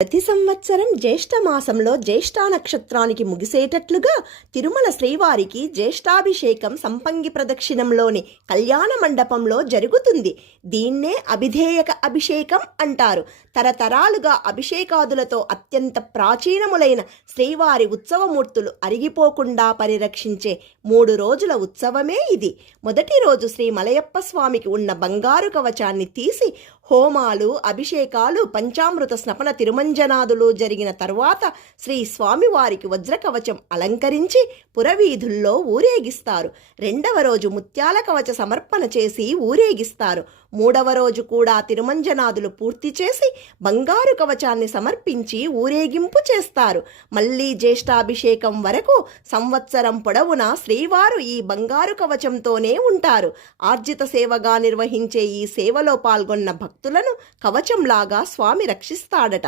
ప్రతి సంవత్సరం జ్యేష్ఠ మాసంలో జ్యేష్ఠ నక్షత్రానికి ముగిసేటట్లుగా తిరుమల శ్రీవారికి జ్యేష్ఠాభిషేకం సంపంగి ప్రదక్షిణంలోని కళ్యాణ మండపంలో జరుగుతుంది. దీన్నే అభిధేయక అభిషేకం అంటారు. తరతరాలుగా అభిషేకాదులతో అత్యంత ప్రాచీనములైన శ్రీవారి ఉత్సవమూర్తులు అరిగిపోకుండా పరిరక్షించే 3 రోజుల ఉత్సవమే ఇది. మొదటి రోజు శ్రీ మలయప్ప స్వామికి ఉన్న బంగారు కవచాన్ని తీసి హోమాలు, అభిషేకాలు, పంచామృత స్నపన తిరుమంజనాదులు జరిగిన తరువాత శ్రీ స్వామివారికి వజ్రకవచం అలంకరించి పురవీధుల్లో ఊరేగిస్తారు. 2వ రోజు ముత్యాల కవచ సమర్పణ చేసి ఊరేగిస్తారు. 3వ రోజు కూడా తిరుమంజనాదులు పూర్తి చేసి బంగారు కవచాన్ని సమర్పించి ఊరేగింపు చేస్తారు. మళ్ళీ జ్యేష్ఠాభిషేకం వరకు సంవత్సరం పొడవునా శ్రీవారు ఈ బంగారు కవచంతోనే ఉంటారు. ఆర్జిత సేవగా నిర్వహించే ఈ సేవలో పాల్గొన్న భక్తులను కవచంలాగా స్వామి రక్షిస్తాడట.